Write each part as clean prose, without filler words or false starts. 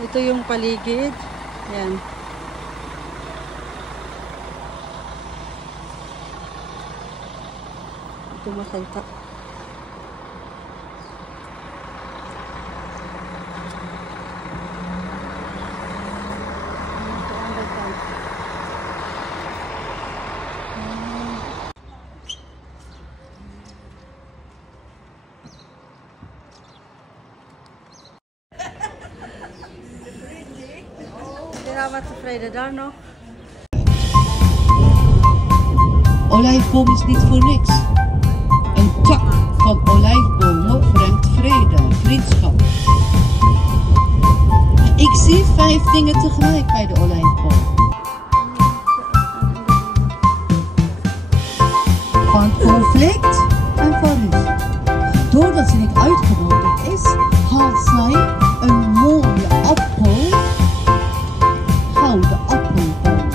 Ito yung paligid. Yan. Ito masalta. Hindi naman sa Friday daar nog. Olijfboom is niet voor niks. Een tak van olijfbomen brengt vrede, vriendschap. Ik zie 5 dingen tegelijk bij de olijfboom. Van conflict en van rust. Doordat ze niet uitgenodigd is, haalt zij een mooie appel. Gouden appelboom.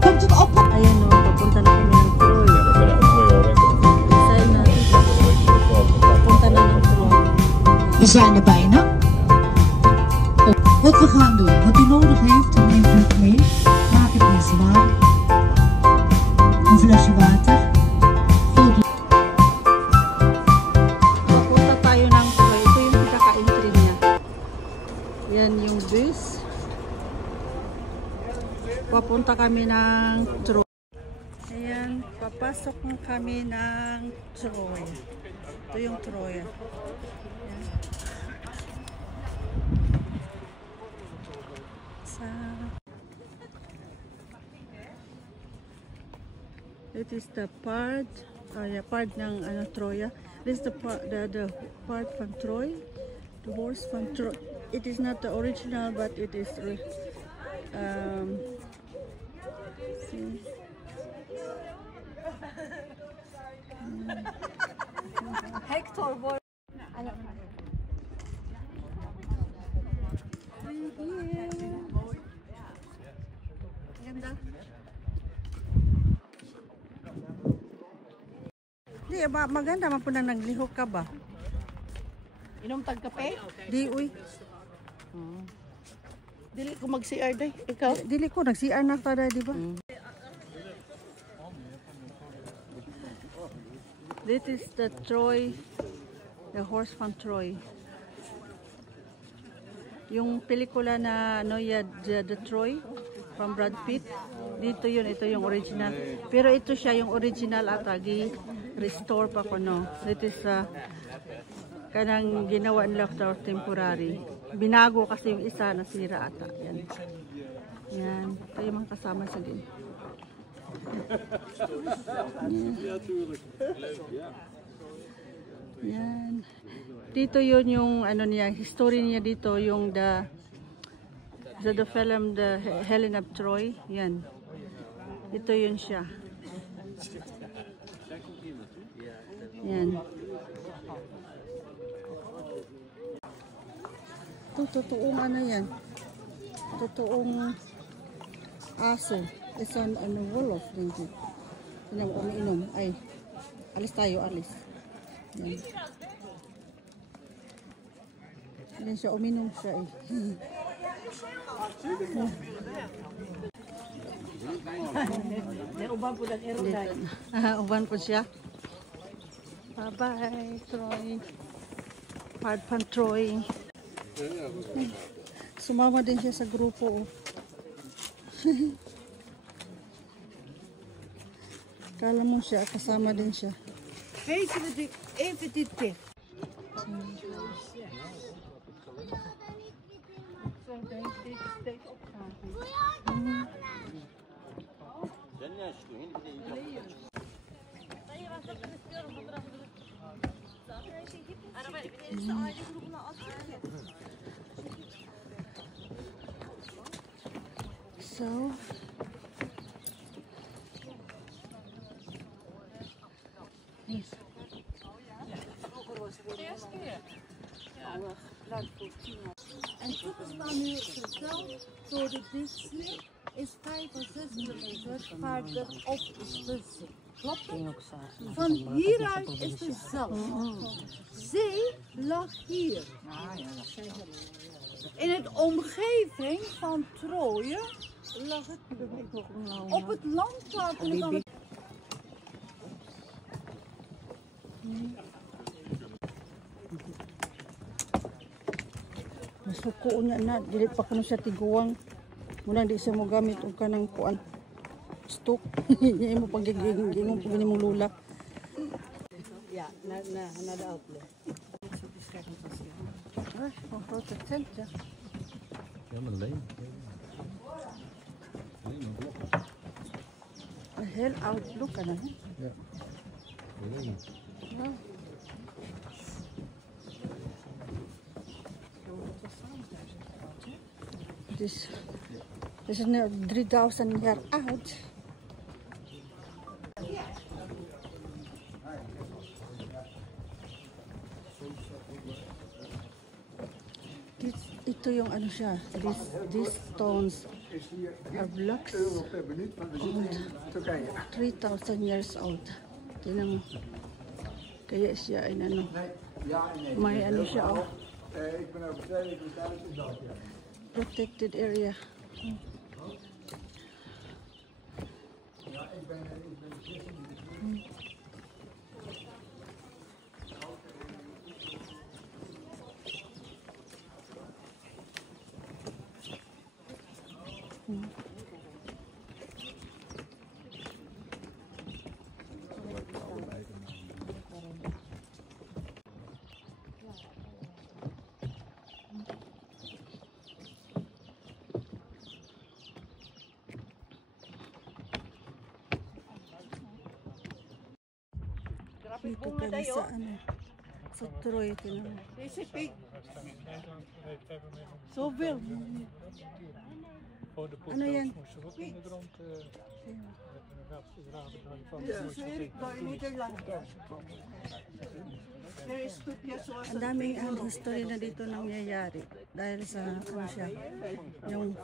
Komt het appel? Ayan o, papunta na kami ng Troy. Sign natin. Papunta na ng Troy. We zijn er bijna. Wat we gaan doen, wat u nodig heeft, neemt u het mee. Maak het niet zwaar. Een flesje water. Vult u. Papunta tayo ng Troy. Ito yung pinaka-entry niya. Yan yung bus. Papunta kami ng Troy. Ayan, papasok na kami ng Troy. Ito yung Troy. Ayan. It is the part, part ng Troya. This is the part from Troy, the horse from Troy. It is not the original, but it is see. Hector boy. Ganda. Di ba maganda man po nang naglihok ka ba? Inom tag kape? Di uy. Dili ko mag-CR day. Ikaw? Dili ko nag-CR na tada, di ba? This is the Troy, the horse from Troy. Yung pelikula na the Troy from Brad Pitt. Dito yun, ito yung original. Pero ito siya yung original at restore pa ko, no. It is kanang ginawa nila after temporary. Binago kasi yung isa nasira ata. Yan. Yan. Kayo mga kasama sa din. Yan. Dito yun yung niya, history niya dito yung the film The Helen of Troy. Yan. Ito yun siya. Yan. Ito totoong yan. Totoong aso. Isang wolof din dito. Yan umiinom. Ay, alis tayo, alis. Yan. Yan siya, uminom siya eh. Uban po ng aeroday. Uban po siya. Bye-bye, Troy. Part pan Troy. Sumama din siya sa grupo. Kala mo siya, kasama din siya. Weet je even dit tip? So, yes. En toen kwam u verteld door de Disney is 5 of 6 kilometer verder op is de zee. Klopt het? Van hieruit is de zee. Zee lag hier. in het omgeving van Troje lag het op het landwater van het Masuko niya na, dili pa kuno siya tiguang. Muna di siya mo gamit og kanang kuan. Stock. Niya mo pagiging mo pag mong lula. Ja, naar de outlet. Ah, een grote tent, ja. Ja, maar alleen. Nee, maar blokken. Een heel oud look aan hè? Ja. Alleen. Ja. Het is nu 3000 jaar oud. Ito yung ano siya, these stones are blocks old, 3,000 years old. Tingnan mo. Kaya siya ay ano, may ano siya oh. Protected area. Dito kami sa ano, sa Troy, tingnan mo. Deze pig. Zoveel. Ano yan? Nederland. Er is stukjes zoals Ang daming history na dito nangyayari dahil sa ano siya, yung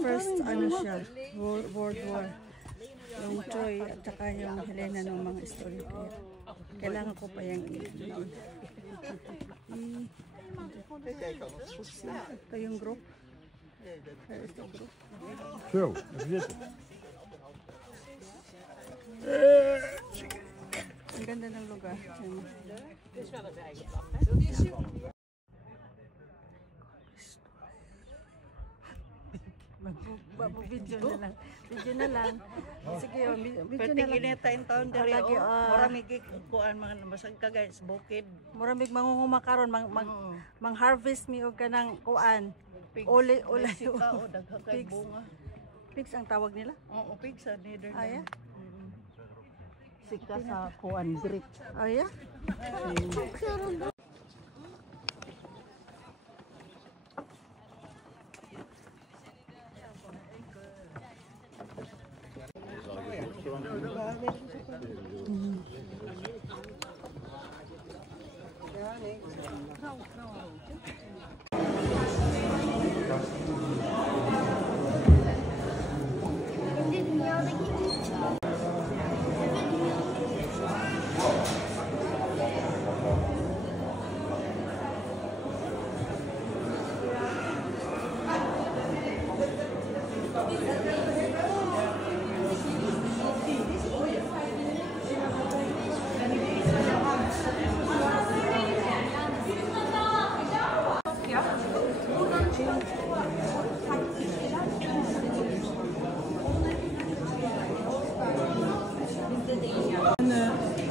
first ano siya, World War, yung Troy at saka yung Helena ng mga story. Kaya kailangan ko pa yung ito yung group. Ito group. Zo, even zitten. Ang ganda ng lugar. Video na lang. Video na lang. Sige, video na Perting lang. inita in taon diri Lagi, o. Maramig kuan mga basag ka guys, bukid. Muramig mangunguma karon mang harvest mi og kanang kuan. Pigs. Uli Sika o dagha kay Pigs. bunga. pigs ang tawag nila. Oo, pig sa Netherlands. Ah, yeah? Sika sa kuan grip. Oh yeah.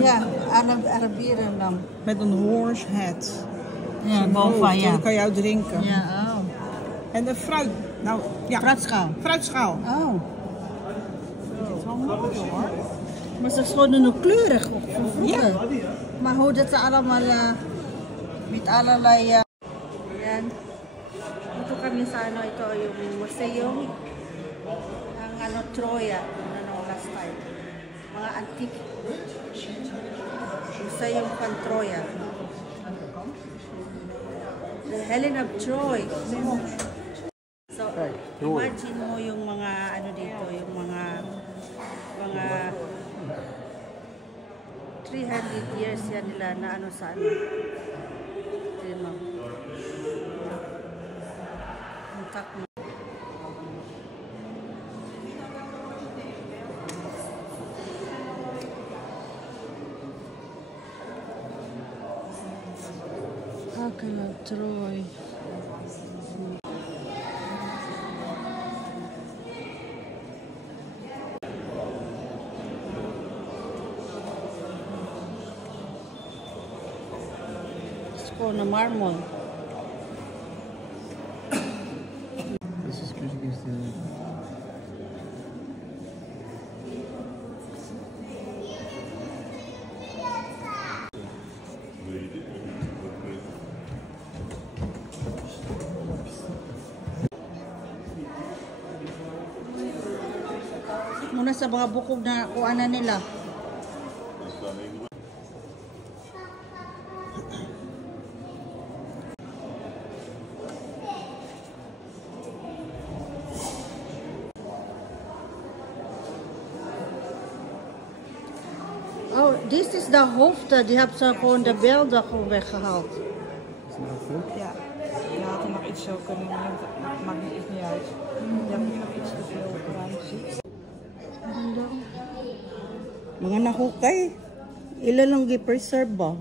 Ja, Arabieren dan. Met een horse head. Ja, Boven, ja. Dan kan je uit drinken. Ja, oh. En de fruit. Nou, ja. Fruitschaal. Fruitschaal. Oh. Maar ze is gewoon nog kleurig van vroeger. Maar hoe dat ze allemaal met allerlei... Yan. Dito kami sa ano, ito yung museum ng ano, Troya. Ano, last time. Mga antique. Museum van Troya. The Helen of Troy. So, imagine mo yung mga ano dito, yung mga 300 years yan nila na ano sa ano. din, ma'am. Intact na. Troy. Sko na marmol. Das ist Küchendienst. Muna sa mga bukog na kuanan nila. Oh, this is de hoofd. Die hebben ze gewoon de beelden gewoon weggehaald. Is dat nog goed? Ja. Je had er nog iets zo kunnen doen. Maakt niet uit. Je hebt nog iets te veel ruimte. Mga nahukay. Ilan lang gi-preserve ba?